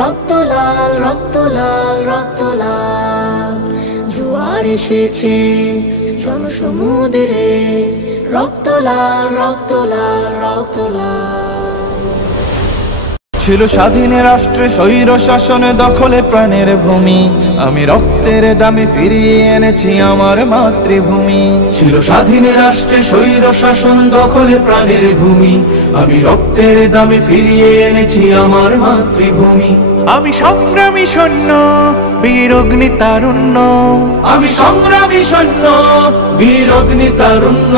রক্ত লাল রক্ত লাল রক্ত লাল, জোয়ার এসেছে জনসমুদ্রে, রক্ত লাল রক্ত লাল রক্ত লাল। ছিল স্বাধীন রাষ্ট্রে স্বৈর শাসন দখলে প্রাণের ভূমি, আমি রক্তের দামে ফিরিয়ে এনেছি আমার মাতৃভূমি। ছিল স্বাধীন রাষ্ট্রে স্বৈর শাসন দখলে প্রাণের ভূমি, আমি রক্তের দামে ফিরিয়ে এনেছি আমার মাতৃভূমি। আমি সংগ্রামী সৈন্য বীর অগ্নি তারুণ্য, আমি সংগ্রামী সৈন্য বীর অগ্নি তারুণ্য,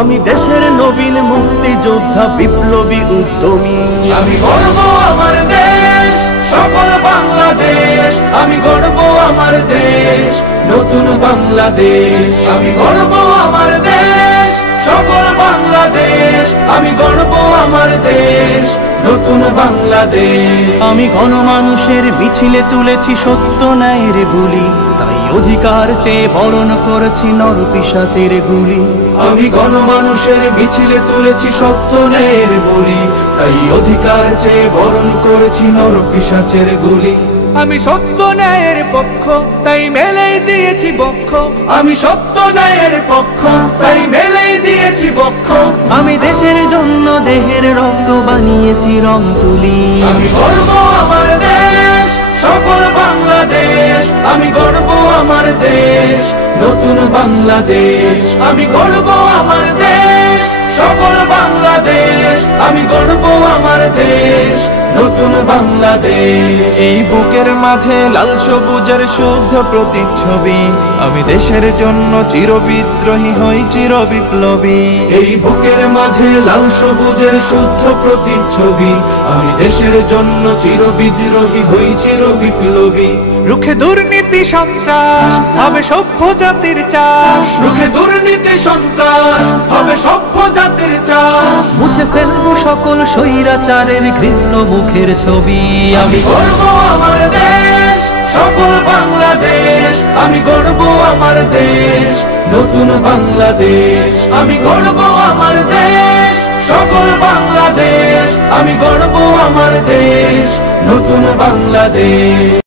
আমি দেশের নবীন মুক্তিযোদ্ধা বিপ্লবী উদ্যমী। আমি গর্ব আমার দেশ সফল বাংলাদেশ, আমি গর্ব আমার দেশ নতুন বাংলাদেশ। আমি গর্ব আমার দেশ সফল বাংলাদেশ, আমি গর্ব আমার দেশ নতুন বাংলাদেশ। আমি গণমানুষের মিছিলে তুলেছি সত্য ন্যায়ের বুলি, তাই অধিকার চেয়ে বরণ করেছি নরপিশাচের গুলি। আমি গণমানুষের মিছিলে তুলেছি সত্য ন্যায়ের বুলি, তাই অধিকার চেয়ে বরণ করেছি নরপিশাচের গুলি। আমি সত্য ন্যায়ের পক্ষ তাই মেলেই দিয়েছি বক্ষ, আমি সত্য ন্যায়ের পক্ষ তাই মেলেই দিয়েছি বক্ষ। আমি দেশের জন্য দেহের রক্ত বানিয়েছি রং তুলি। আমি গর্ব আমার দেশ সফল বাংলাদেশ, আমি গর্ব আমার দেশ নতুন বাংলাদেশ। আমি গর্ব আমার দেশ সফল বাংলাদেশ, আমি গর্ব আমার দেশ নতুন বাংলাদেশ। এই বুকের মাঝে লাল সবুজের শুদ্ধ প্রতিচ্ছবি, আমি দেশের জন্য চির বিদ্রোহী হই চির বিপ্লবী। এই বুকের মাঝে লাল সবুজের শুদ্ধ প্রতিচ্ছবি, আমি দেশের জন্য চির বিদ্রোহী হই চির বিপ্লবী। রুখে দুর্নীতি সন্ত্রাস হবে সভ্য জাতির চাষ, রুখে দুর্নীতি সন্ত্রাস হবে সভ্য জাতির চাষ। মুছে ফেলবো সকল স্বৈরাচারের ঘৃণ্য মুখের ছবি। আমি গর্ব আমার দেশ সফল বাংলাদেশ, আমি গর্ব আমার দেশ নতুন বাংলাদেশ। আমি গর্ব আমার দেশ সফল বাংলাদেশ, আমি গর্ব আমার দেশ নতুন বাংলাদেশ।